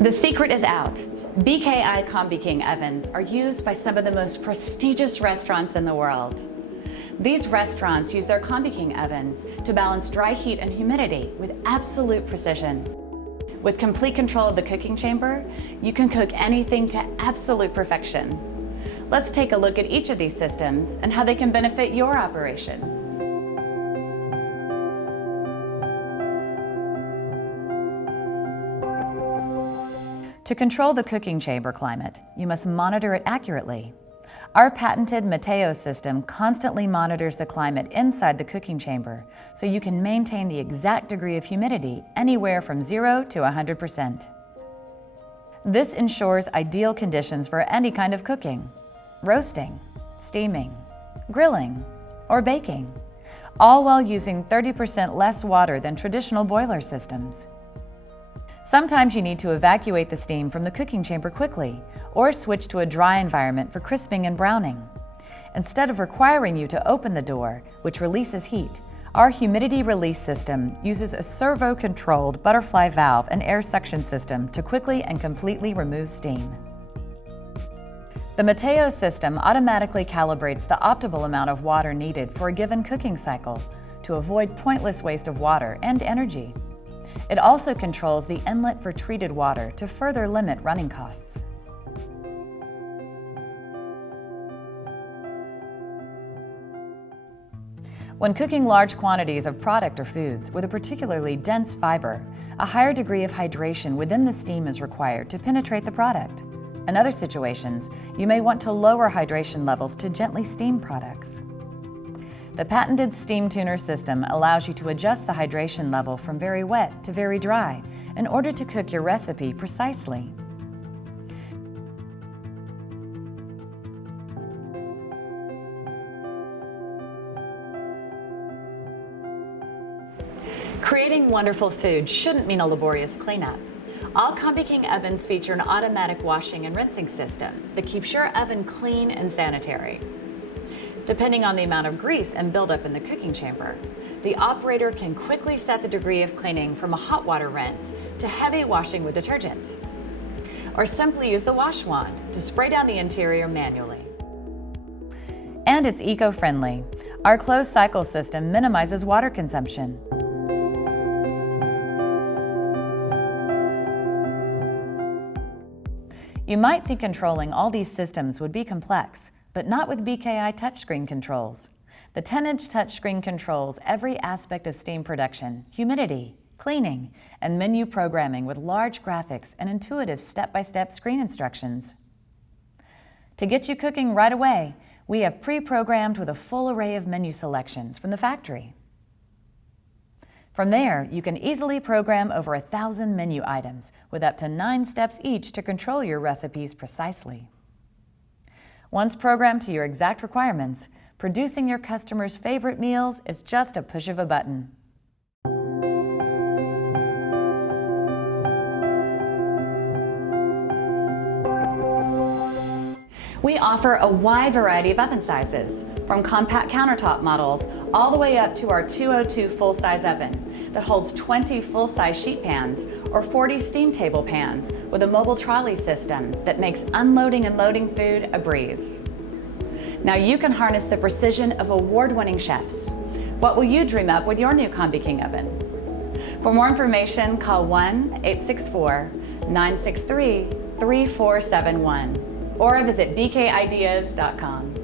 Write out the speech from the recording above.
The secret is out. BKI Combi-King ovens are used by some of the most prestigious restaurants in the world. These restaurants use their Combi-King ovens to balance dry heat and humidity with absolute precision. With complete control of the cooking chamber, you can cook anything to absolute perfection. Let's take a look at each of these systems and how they can benefit your operation. To control the cooking chamber climate, you must monitor it accurately. Our patented Meteo System constantly monitors the climate inside the cooking chamber, so you can maintain the exact degree of humidity anywhere from 0 to 100%. This ensures ideal conditions for any kind of cooking: roasting, steaming, grilling, or baking, all while using 30% less water than traditional boiler systems. Sometimes you need to evacuate the steam from the cooking chamber quickly, or switch to a dry environment for crisping and browning. Instead of requiring you to open the door, which releases heat, our humidity release system uses a servo-controlled butterfly valve and air suction system to quickly and completely remove steam. The Meteo system automatically calibrates the optimal amount of water needed for a given cooking cycle to avoid pointless waste of water and energy. It also controls the inlet for treated water to further limit running costs. When cooking large quantities of product or foods with a particularly dense fiber, a higher degree of hydration within the steam is required to penetrate the product. In other situations, you may want to lower hydration levels to gently steam products. The patented SteamTuner system allows you to adjust the hydration level from very wet to very dry in order to cook your recipe precisely. Creating wonderful food shouldn't mean a laborious cleanup. All Combi-King ovens feature an automatic washing and rinsing system that keeps your oven clean and sanitary. Depending on the amount of grease and buildup in the cooking chamber, the operator can quickly set the degree of cleaning from a hot water rinse to heavy washing with detergent. Or simply use the wash wand to spray down the interior manually. And it's eco-friendly. Our closed cycle system minimizes water consumption. You might think controlling all these systems would be complex, but not with BKI touchscreen controls. The 10-inch touchscreen controls every aspect of steam production, humidity, cleaning, and menu programming with large graphics and intuitive step-by-step screen instructions. To get you cooking right away, we have pre-programmed with a full array of menu selections from the factory. From there, you can easily program over 1,000 menu items with up to 9 steps each to control your recipes precisely. Once programmed to your exact requirements, producing your customers' favorite meals is just a push of a button. We offer a wide variety of oven sizes, from compact countertop models all the way up to our 202 full-size oven that holds 20 full-size sheet pans or 40 steam table pans with a mobile trolley system that makes unloading and loading food a breeze. Now you can harness the precision of award-winning chefs. What will you dream up with your new Combi-King oven? For more information, call 1-864-963-3471 or visit bkideas.com.